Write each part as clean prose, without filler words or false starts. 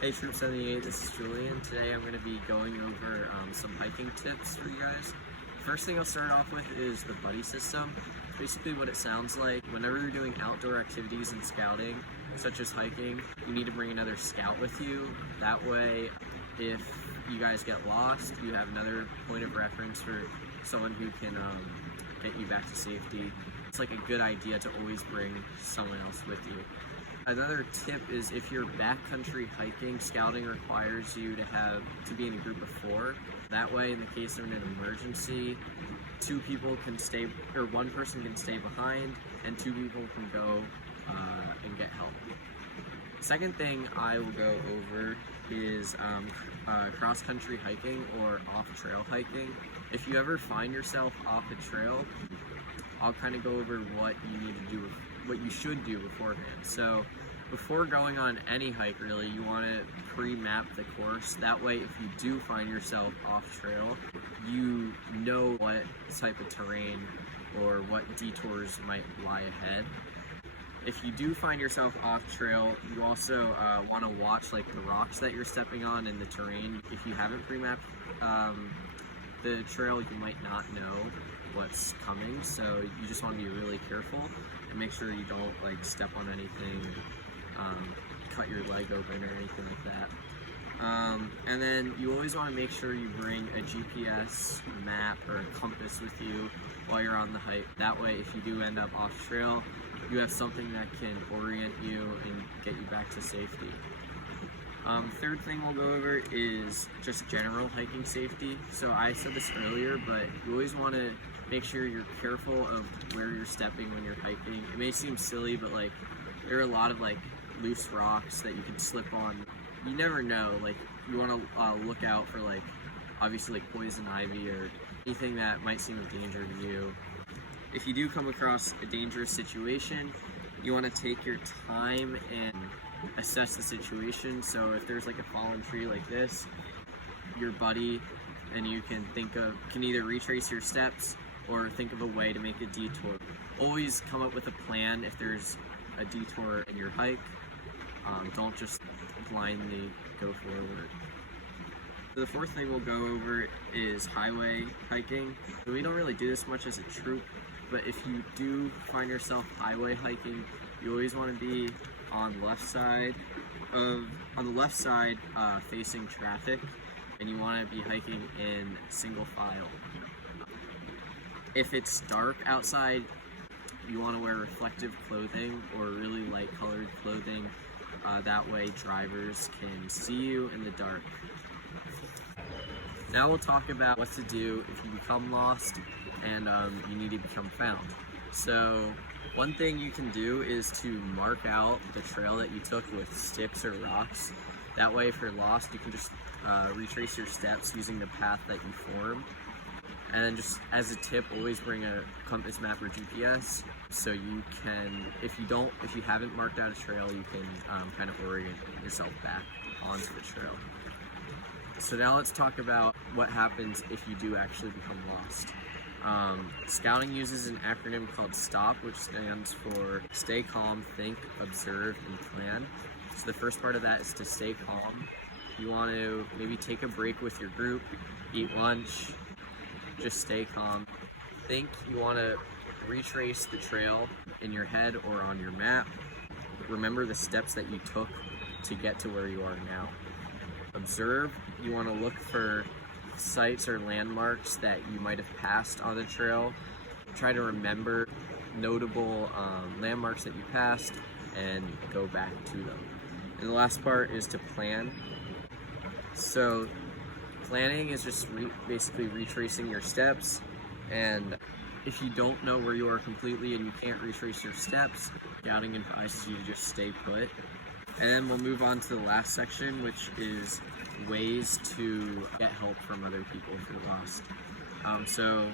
Hey Troop 78, this is Julian. Today I'm going to be going over some hiking tips for you guys. First thing I'll start off with is the buddy system. Basically what it sounds like, whenever you're doing outdoor activities and scouting, such as hiking, you need to bring another scout with you. That way, if you guys get lost, you have another point of reference for someone who can get you back to safety. It's like a good idea to always bring someone else with you. Another tip is if you're backcountry hiking, scouting requires you to be in a group of 4. That way, in the case of an emergency, 2 people can stay, or 1 person can stay behind, and 2 people can go and get help. Second thing I will go over is cross-country hiking or off-trail hiking. If you ever find yourself off a trail, I'll kind of go over what you need to do, what you should do beforehand. So before going on any hike, really, you want to pre-map the course. That way, if you do find yourself off trail, you know what type of terrain or what detours might lie ahead. If you do find yourself off trail, you also want to watch like the rocks that you're stepping on and the terrain. If you haven't pre-mapped the trail, you might not know what's coming, so you just want to be really careful and make sure you don't like step on anything, cut your leg open or anything like that. And then you always want to make sure you bring a GPS map or a compass with you while you're on the hike. That way, if you do end up off trail, you have something that can orient you and get you back to safety. Third thing we'll go over is just general hiking safety. So I said this earlier, but you always want to make sure you're careful of where you're stepping when you're hiking. It may seem silly, but like there are a lot of like loose rocks that you can slip on. You never know. Like you want to look out for like obviously like poison ivy or anything that might seem of danger to you. If you do come across a dangerous situation, you want to take your time and assess the situation. So if there's like a fallen tree like this, your buddy and you can either retrace your steps or think of a way to make a detour. Always come up with a plan if there's a detour in your hike. Don't just blindly go forward. So the fourth thing we'll go over is highway hiking. We don't really do this much as a troop, but if you do find yourself highway hiking, you always want to be on the left side facing traffic, and you want to be hiking in single file. If it's dark outside, you want to wear reflective clothing or really light colored clothing. That way drivers can see you in the dark. Now we'll talk about what to do if you become lost and you need to become found. So one thing you can do is to mark out the trail that you took with sticks or rocks. That way if you're lost, you can just retrace your steps using the path that you formed. And then just as a tip, always bring a compass map or GPS so you can, if you haven't marked out a trail, you can kind of orient yourself back onto the trail. So now let's talk about what happens if you do actually become lost. Scouting uses an acronym called STOP, which stands for Stay Calm, Think, Observe, and Plan. So the first part of that is to stay calm. You want to maybe take a break with your group, eat lunch, just stay calm. Think, you want to retrace the trail in your head or on your map. Remember the steps that you took to get to where you are now. Observe, you want to look for sites or landmarks that you might have passed on the trail. Try to remember notable landmarks that you passed and go back to them. And the last part is to plan. So planning is just basically retracing your steps, and if you don't know where you are completely and you can't retrace your steps, scouting advises you to just stay put. And then we'll move on to the last section, which is ways to get help from other people if you're lost. So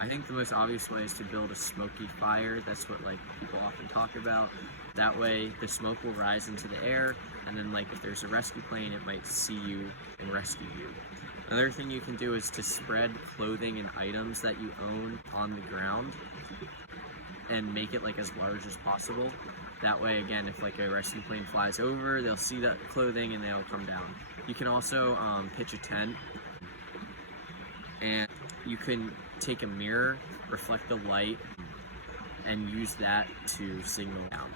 I think the most obvious way is to build a smoky fire. That's what like people often talk about. That way the smoke will rise into the air, and then like if there's a rescue plane, it might see you and rescue you. Another thing you can do is to spread clothing and items that you own on the ground and make it like as large as possible. That way, again, if like a rescue plane flies over, they'll see that clothing and they'll come down. You can also pitch a tent, and you can take a mirror, reflect the light, and use that to signal down.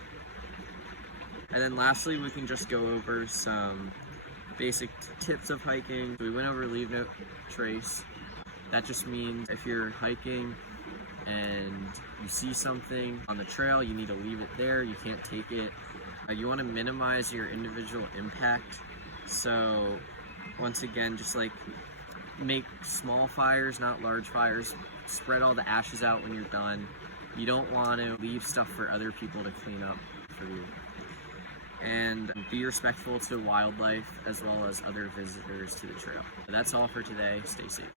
And then lastly, we can just go over some basic tips of hiking. We went over leave no trace. That just means if you're hiking and you see something on the trail, you need to leave it there. You can't take it. You want to minimize your individual impact. So once again, just like make small fires, not large fires. Spread all the ashes out when you're done. You don't want to leave stuff for other people to clean up for you. And be respectful to wildlife as well as other visitors to the trail. That's all for today. Stay safe.